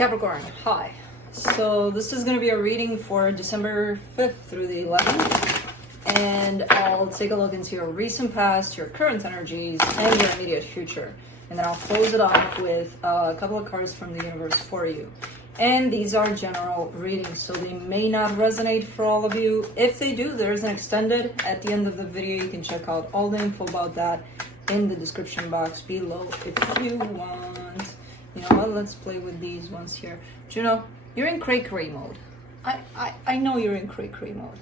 Capricorn, hi. So this is going to be a reading for December 5th through the 11th. And I'll take a look into your recent past, your current energies, and your immediate future. And then I'll close it off with a couple of cards from the universe for you. And these are general readings, so they may not resonate for all of you. If they do, there's an extended at the end of the video. You can check out all the info about that in the description box below if you want. You know what, let's play with these ones here. Juno, you're in cray-cray mode. I know you're in cray-cray mode.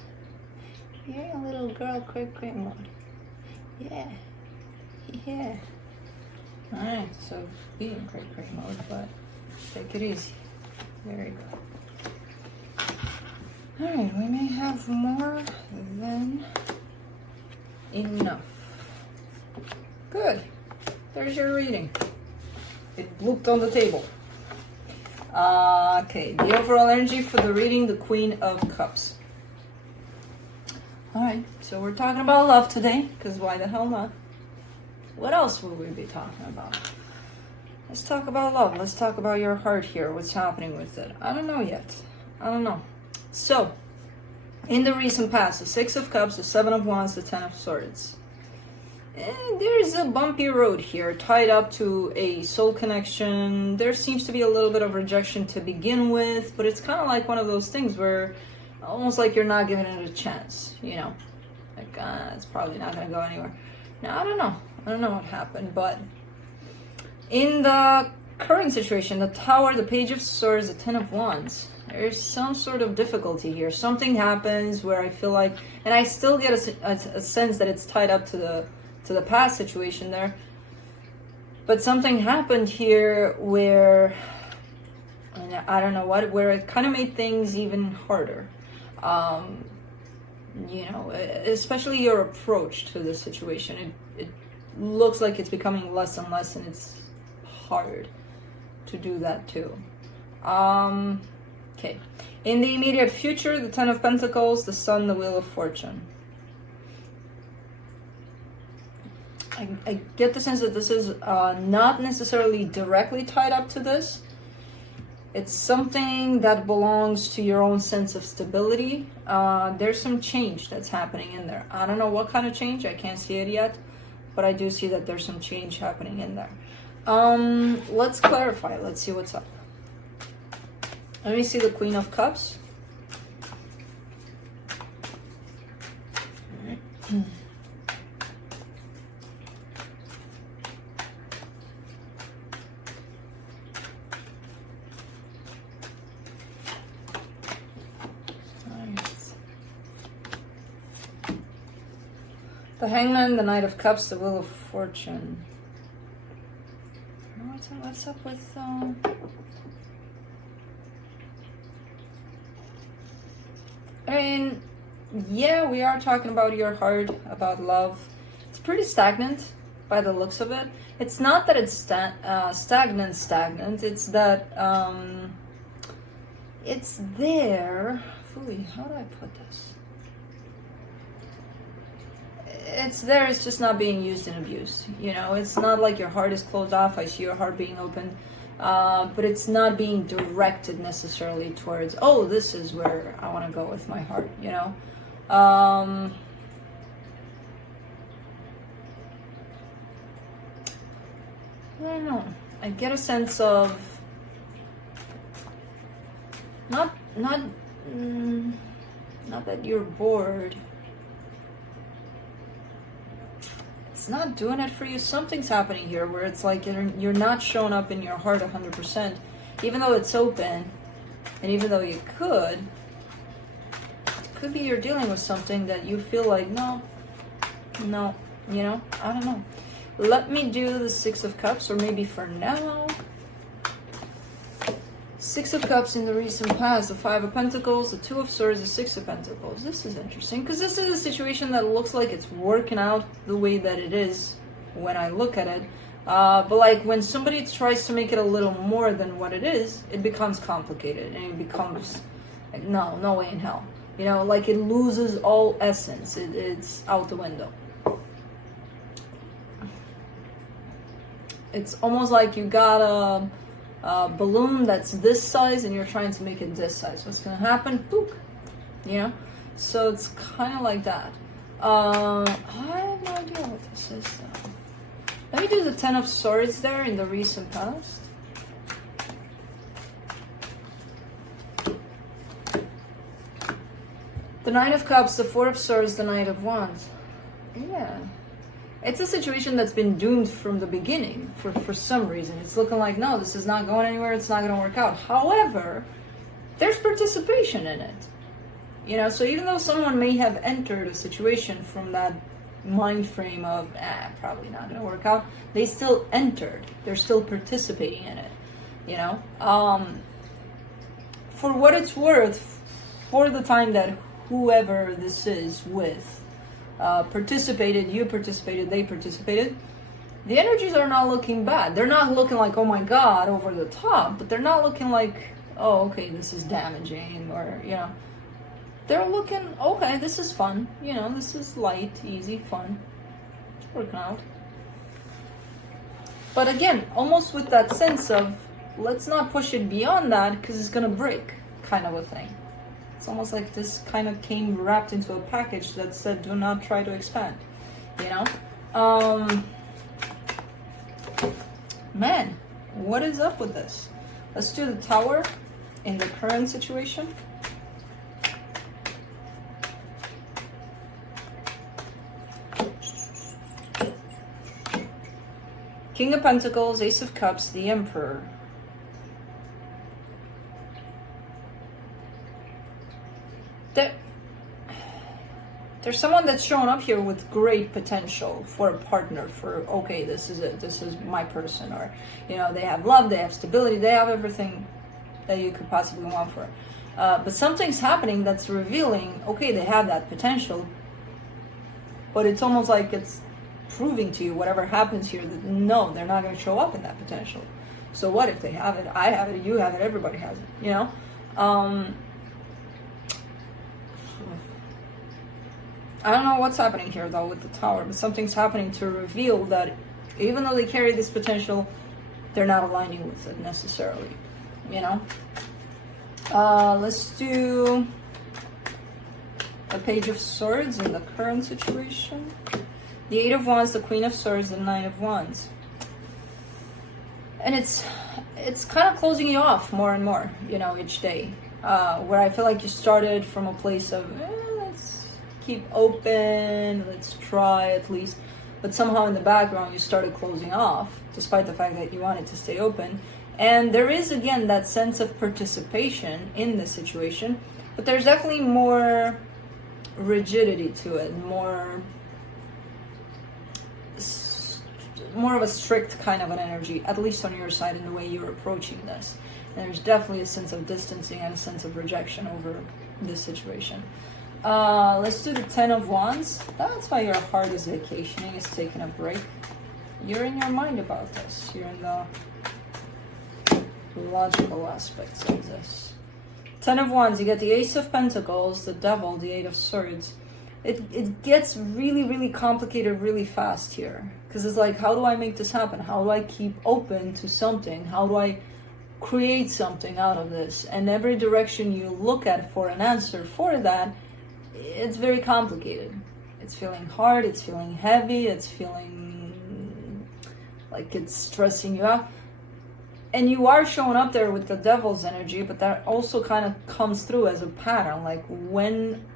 You're in a little girl cray-cray mode. Yeah. Yeah. Alright, so be in cray-cray mode, but take it easy. There you go. Alright, we may have more than enough. Good. There's your reading. It blooped on the table. Okay, the overall energy for the reading, the Queen of Cups. Alright, so we're talking about love today, because why the hell not? What else will we be talking about? Let's talk about love. Let's talk about your heart here. What's happening with it? I don't know yet. I don't know. So, in the recent past, the Six of Cups, the Seven of Wands, the Ten of Swords. And there's a bumpy road here, tied up to a soul connection. There seems to be a little bit of rejection to begin with, but it's kind of like one of those things where almost like you're not giving it a chance, you know? Like, it's probably not going to go anywhere. Now, I don't know. I don't know what happened, but in the current situation, the Tower, the Page of Swords, the Ten of Wands, there's some sort of difficulty here. Something happens where I feel like, and I still get a sense that it's tied up to the past situation there, but something happened here where, and I don't know what, where it kind of made things even harder. You know, especially your approach to this situation. It looks like it's becoming less and less, and it's hard to do that too. Okay. In the immediate future, the Ten of Pentacles, the Sun, the Wheel of Fortune. I get the sense that this is not necessarily directly tied up to this. It's something that belongs to your own sense of stability. There's some change that's happening in there. I don't know what kind of change. I can't see it yet. But I do see that there's some change happening in there. Let's clarify. Let's see what's up. Let me see the Queen of Cups. The Hangman, the Knight of Cups, the Wheel of Fortune. What's up with I mean, yeah, we are talking about your heart, about love. It's pretty stagnant by the looks of it. It's not that it's stagnant. It's that it's there. Ooh, how do I put this? It's there, it's just not being used and abused. You know, it's not like your heart is closed off. I see your heart being open, but it's not being directed necessarily towards, oh, this is where I want to go with my heart, you know. I don't know. I get a sense of not that you're bored. It's not doing it for you. Something's happening here where it's like you're not showing up in your heart 100%, even though it's open, and even though you could. It could be you're dealing with something that you feel like, no, you know, I don't know. Let me do the Six of Cups, or maybe for now. Six of Cups in the recent past, the Five of Pentacles, the Two of Swords, the Six of Pentacles. This is interesting, because this is a situation that looks like it's working out the way that it is when I look at it. But like when somebody tries to make it a little more than what it is, it becomes complicated, and it becomes like, no way in hell. You know, like it loses all essence. It's out the window. It's almost like you got balloon that's this size and you're trying to make it this size. What's gonna happen? Book. You know? So it's kind of like that. I have no idea what this is though. Let me do the Ten of Swords there in the recent past. The Nine of Cups, the Four of Swords, the Knight of Wands. Yeah. It's a situation that's been doomed from the beginning for some reason. It's looking like, no, this is not going anywhere, it's not going to work out. However, there's participation in it. You know, so even though someone may have entered a situation from that mind frame of, probably not going to work out, they still entered. They're still participating in it. You know? For what it's worth, for the time that whoever this is with participated, you participated, they participated, the energies are not looking bad. They're not looking like, oh my god, over the top, but they're not looking like, oh, okay, this is damaging, or, you know, they're looking, okay, this is fun, you know, this is light, easy, fun, it's working out. But again, almost with that sense of, let's not push it beyond that, because it's gonna break, kind of a thing. It's almost like this kind of came wrapped into a package that said, do not try to expand, you know? Man, what is up with this? Let's do the Tower in the current situation. King of Pentacles, Ace of Cups, the Emperor. There's someone that's showing up here with great potential for a partner, for, okay, this is it, this is my person, or, you know, they have love, they have stability, they have everything that you could possibly want for. But something's happening that's revealing, okay, they have that potential, but it's almost like it's proving to you, whatever happens here, that no, they're not going to show up in that potential. So what if they have it, I have it, you have it, everybody has it, you know? I don't know what's happening here though with the Tower, but something's happening to reveal that even though they carry this potential, they're not aligning with it necessarily, you know? Let's do a Page of Swords in the current situation. The Eight of Wands, the Queen of Swords, the Nine of Wands. And it's kind of closing you off more and more, you know, each day. Where I feel like you started from a place of, let's keep open, let's try at least. But somehow in the background you started closing off, despite the fact that you wanted to stay open. And there is, again, that sense of participation in the situation, but there's definitely more rigidity to it, more of a strict kind of an energy, at least on your side in the way you're approaching this. And there's definitely a sense of distancing and a sense of rejection over this situation. Let's do the Ten of Wands. That's why your heart is vacationing, is taking a break. You're in your mind about this. You're in the logical aspects of this. Ten of Wands, you get the Ace of Pentacles, the Devil, the Eight of Swords. It gets really, really complicated really fast here. Because it's like, how do I make this happen? How do I keep open to something? How do I create something out of this? And every direction you look at for an answer for that, it's very complicated. It's feeling hard, it's feeling heavy, it's feeling like it's stressing you out. And you are showing up there with the Devil's energy, but that also kind of comes through as a pattern. Like, when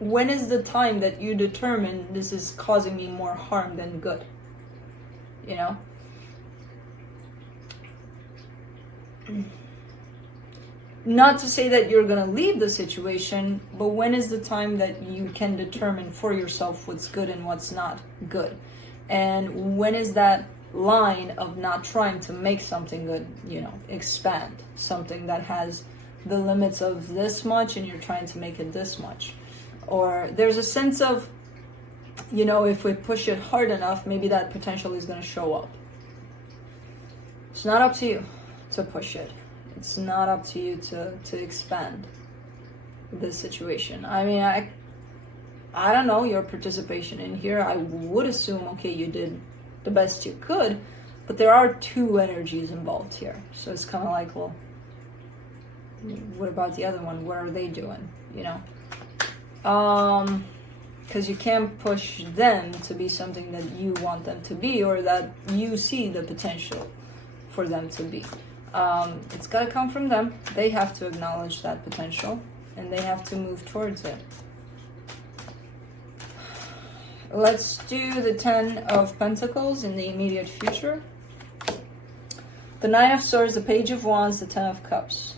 is the time that you determine this is causing me more harm than good? You know? Not to say that you're going to leave the situation, but when is the time that you can determine for yourself what's good and what's not good? And when is that line of not trying to make something good, you know, expand something that has the limits of this much and you're trying to make it this much? Or there's a sense of, you know, if we push it hard enough, maybe that potential is going to show up. It's not up to you to push it. It's not up to you to expand this situation. I mean, I don't know your participation in here. I would assume, okay, you did the best you could, but there are two energies involved here. So it's kind of like, well, what about the other one? What are they doing? You know? Because you can't push them to be something that you want them to be, or that you see the potential for them to be. It's got to come from them. They have to acknowledge that potential, and they have to move towards it. Let's do the 10 of Pentacles in the immediate future. The 9 of Swords, the Page of Wands, the 10 of Cups.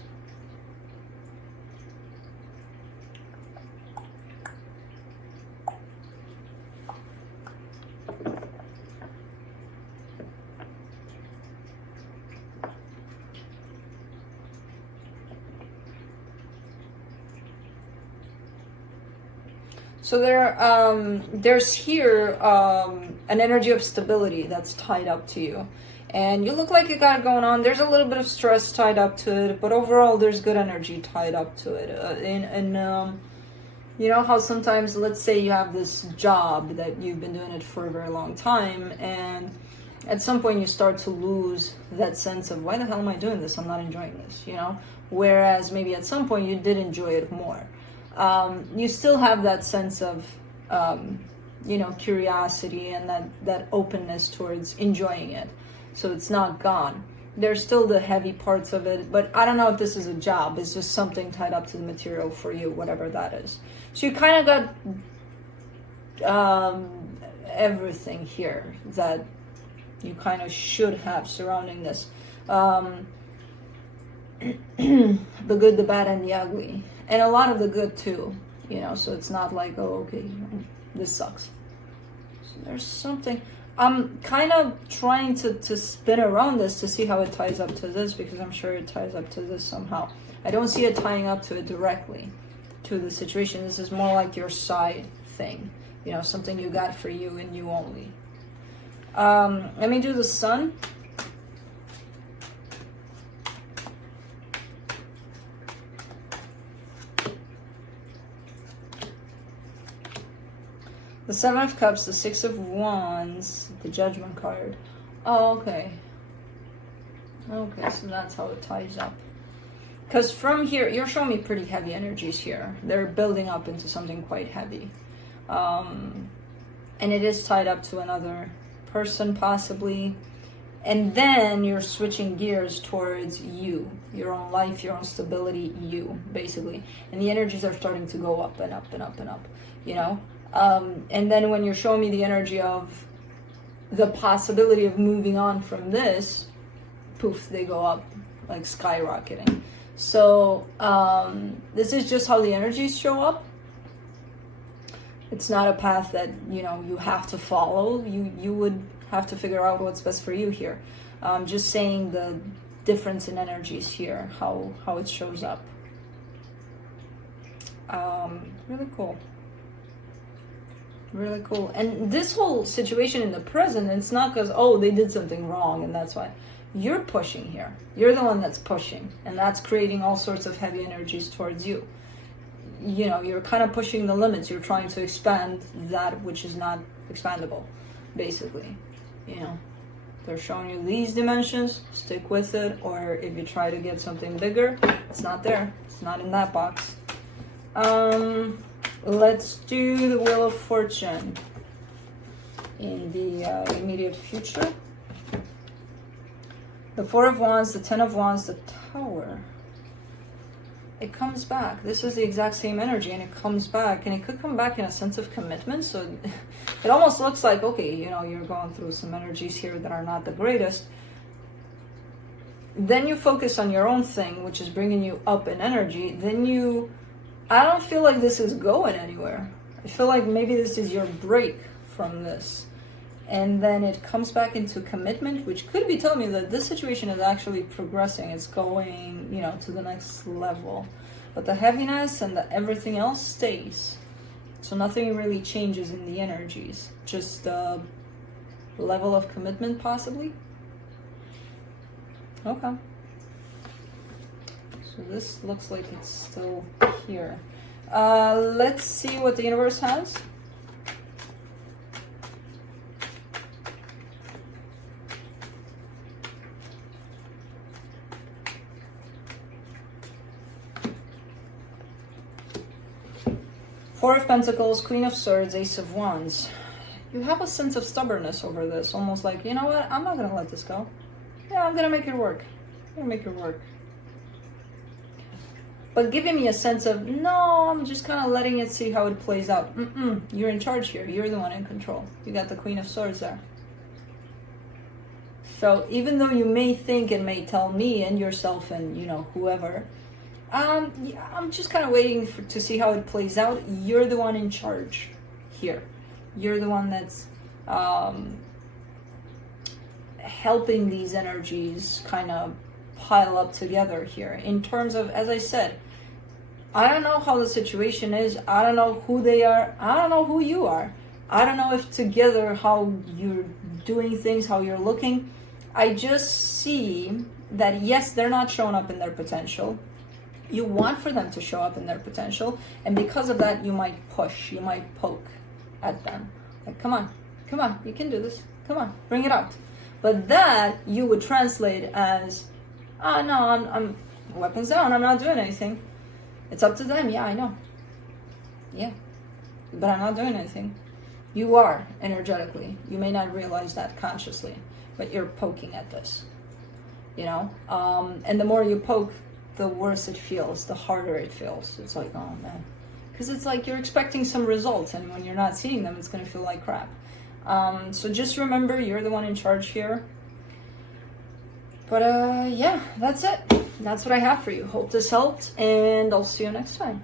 So there's here an energy of stability that's tied up to you. And you look like you got it going on. There's a little bit of stress tied up to it, but overall there's good energy tied up to it. You know how sometimes, let's say you have this job that you've been doing it for a very long time, and at some point you start to lose that sense of, why the hell am I doing this? I'm not enjoying this, you know? Whereas maybe at some point you did enjoy it more. You still have that sense of, you know, curiosity and that openness towards enjoying it. So it's not gone. There's still the heavy parts of it, but I don't know if this is a job. It's just something tied up to the material for you, whatever that is. So you kind of got everything here that you kind of should have surrounding this. The good, the bad, and the ugly. And a lot of the good too, you know, so it's not like, oh, okay, this sucks. So there's something. I'm kind of trying to spin around this to see how it ties up to this, because I'm sure it ties up to this somehow. I don't see it tying up to it directly, to the situation. This is more like your side thing, you know, something you got for you and you only. Let me do the Sun. The 7 of Cups, the 6 of Wands, the Judgment card. Oh, okay. Okay, so that's how it ties up. Because from here, you're showing me pretty heavy energies here. They're building up into something quite heavy. And it is tied up to another person, possibly. And then you're switching gears towards you, your own life, your own stability, you, basically. And the energies are starting to go up and up and up and up, you know? And then when you're showing me the energy of the possibility of moving on from this, poof, they go up like skyrocketing. So this is just how the energies show up. It's not a path that, you know, you have to follow. You would have to figure out what's best for you here. Just saying the difference in energies here, how it shows up. Really cool. Really cool. And this whole situation in the present, it's not because, oh, they did something wrong and that's why. You're pushing here. You're the one that's pushing. And that's creating all sorts of heavy energies towards you. You know, you're kind of pushing the limits. You're trying to expand that which is not expandable, basically. You know, they're showing you these dimensions, stick with it. Or if you try to get something bigger, it's not there. It's not in that box. Let's do the Wheel of Fortune in the immediate future. The 4 of Wands, the 10 of Wands, the Tower. It comes back. This is the exact same energy, and it comes back. And it could come back in a sense of commitment. So it almost looks like, okay, you know, you're going through some energies here that are not the greatest. Then you focus on your own thing, which is bringing you up in energy. Then I don't feel like this is going anywhere. I feel like maybe this is your break from this. And then it comes back into commitment, which could be telling me that this situation is actually progressing. It's going, you know, to the next level. But the heaviness and everything else stays. So nothing really changes in the energies. Just the level of commitment, possibly. Okay. So this looks like it's still here. Let's see what the universe has. Four of Pentacles, Queen of Swords, Ace of Wands. You have a sense of stubbornness over this, almost like, you know what, I'm not gonna let this go. Yeah, I'm gonna make it work. I'm gonna make it work. But giving me a sense of, no, I'm just kind of letting it see how it plays out. You're in charge here. You're the one in control. You got the Queen of Swords there. So even though you may think and may tell me and yourself and, you know, whoever, I'm just kind of waiting to see how it plays out. You're the one in charge here. You're the one that's helping these energies kind of pile up together here. In terms of, as I said, I don't know how the situation is. I don't know who they are. I don't know who you are. I don't know if together how you're doing things, how you're looking. I just see that, yes, they're not showing up in their potential. You want for them to show up in their potential. And because of that, you might push, you might poke at them. Like, come on, you can do this. Come on, bring it out. But that you would translate as, oh, no, I'm weapons down. I'm not doing anything. It's up to them. Yeah, I know. Yeah, but I'm not doing anything. You are energetically. You may not realize that consciously, but you're poking at this, you know? And the more you poke, the worse it feels, the harder it feels. It's like, oh man. Because it's like you're expecting some results, and when you're not seeing them, it's going to feel like crap. So just remember, you're the one in charge here. But yeah, that's it. That's what I have for you. Hope this helped, and I'll see you next time.